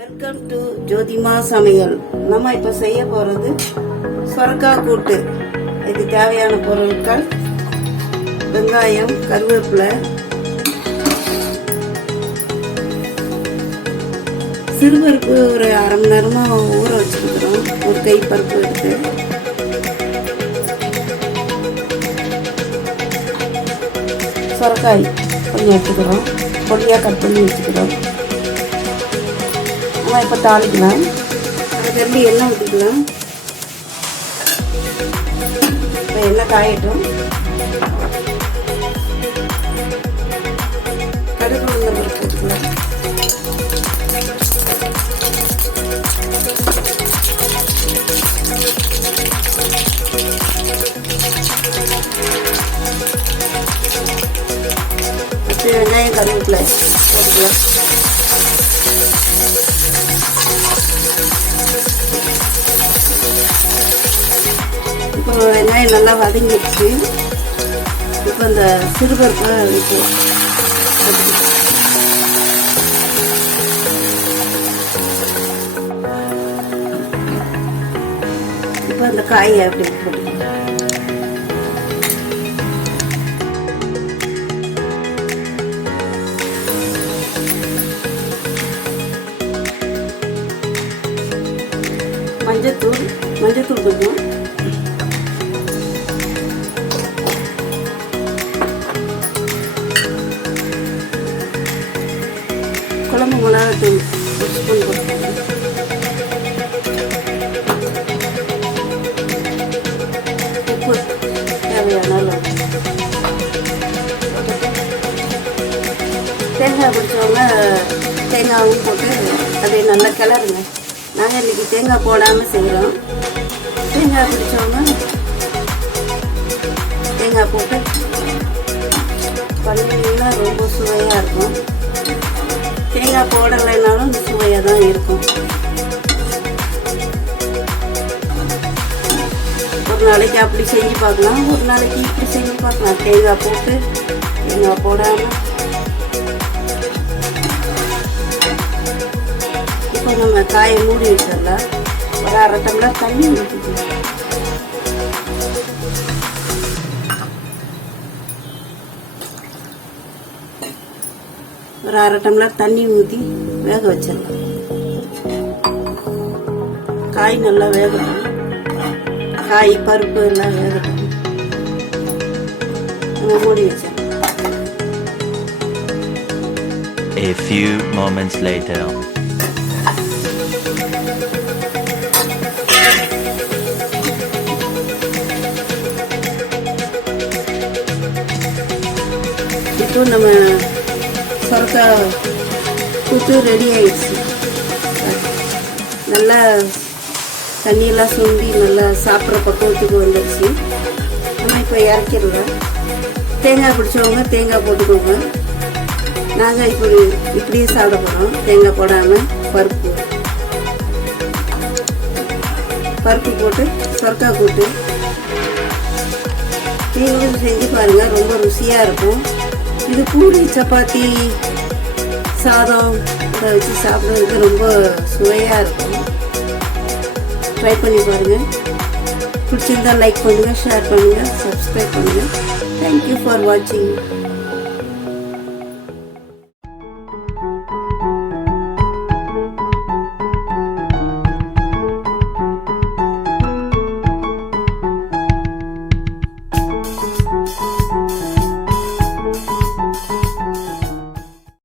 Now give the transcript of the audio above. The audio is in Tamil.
வெல்கம் டு ஜோதிமா சமையல். நம்ம இப்போ செய்ய போகிறது சொரக்காய் கூட்டு. இது தேவையான பொருட்கள்: வெங்காயம், கருவேப்பிலை, சிறுபருப்பு ஒரு அரை மணி நேரமாக ஊற வச்சுருக்கிறோம். ஒரு கை பருப்பு எடுத்து சொரக்காய் கொஞ்சம் எடுத்துக்கிறோம். பொடியாக கட் பண்ணி வச்சுக்கிறோம். நம்ம இப்போ தாளிக்கலாம். அதுக்கு எண்ணெய் ஊற்றிக்கலாம். இப்போ எண்ணெய் காயட்டும். கடுகு உளுந்தம் பருப்பு ஊற்றிக்கலாம். வெங்காயம், கருவேப்பிலை போட்டுக்கலாம். இப்போ வெங்காயம் நல்லா வதங்கிடுச்சு. இப்போ இந்த சிறுபருப்பை வைக்கலாம். இப்போ இந்த காயை அப்படி போட்டுக்கலாம். மஞ்சத்தூள் கொஞ்சம், குழம்பு மிளகாத்தூள் ஒரு ஸ்பூன் போட்டுக்கோங்க. உப்பு தேவையான அளவு. தேங்காய் பிடிச்சவங்க தேங்காயும் போட்டு அதை நல்லா கிளறுங்க. நாங்கள் இன்றைக்கி தேங்காய் போடாமல் செய்கிறோம். தேங்காய் பிடிச்சவங்க தேங்காய் போட்டு பண்ணிங்கன்னா ரொம்ப சுவையாக இருக்கும். தேங்காய் போடலைனாலும் சுவையாக தான் இருக்கும். ஒரு நாளைக்கு அப்படி செஞ்சு பார்க்கலாம், ஒரு நாளைக்கு இப்படி செஞ்சு பார்க்கலாம். தேங்காய் போட்டு தேங்காய் போடாமல். இப்போ நம்ம காயை மூடி வச்சிடலாம். ஒரு அரை டம்ளர் தண்ணி ஊற்றிக்கலாம். ஒரு அரை டம்ளர் தண்ணி ஊற்றி வேக வச்சிடலாம். காய் நல்லா வேகணும். காய் பருப்பு எல்லாம் வேகணும். நம்ம மூடி வச்சிடலாம். A few moments later. இப்போ நம்ம சொரக்காய் கூட்டு ரெடி ஆயிடுச்சு. நல்லா தண்ணியெல்லாம் சுண்டி நல்லா சாப்பிட்ற பக்குவத்துக்கு வந்துடுச்சு. நம்ம இப்போ இறக்கிடலாம். தேங்காய் பிடிச்சவங்க தேங்காய் போட்டுக்கோங்க. நாங்கள் இப்படியே சாப்பிட போகிறோம். தேங்காய் போடாமல் பருப்பு போட்டு சொரக்காய் கூட்டு நீங்களும் செஞ்சு பாருங்கள். ரொம்ப ருசியாக இருக்கும். இது பூரி, சப்பாத்தி, சாதம் அதை வச்சு சாப்பிட்றதுக்கு ரொம்ப சுவையாக இருக்கும். ட்ரை பண்ணி பாருங்கள். பிடிச்சிருந்தால் லைக் பண்ணுங்கள், ஷேர் பண்ணுங்கள், சப்ஸ்கிரைப் பண்ணுங்கள். தேங்க்யூ ஃபார் வாட்சிங்.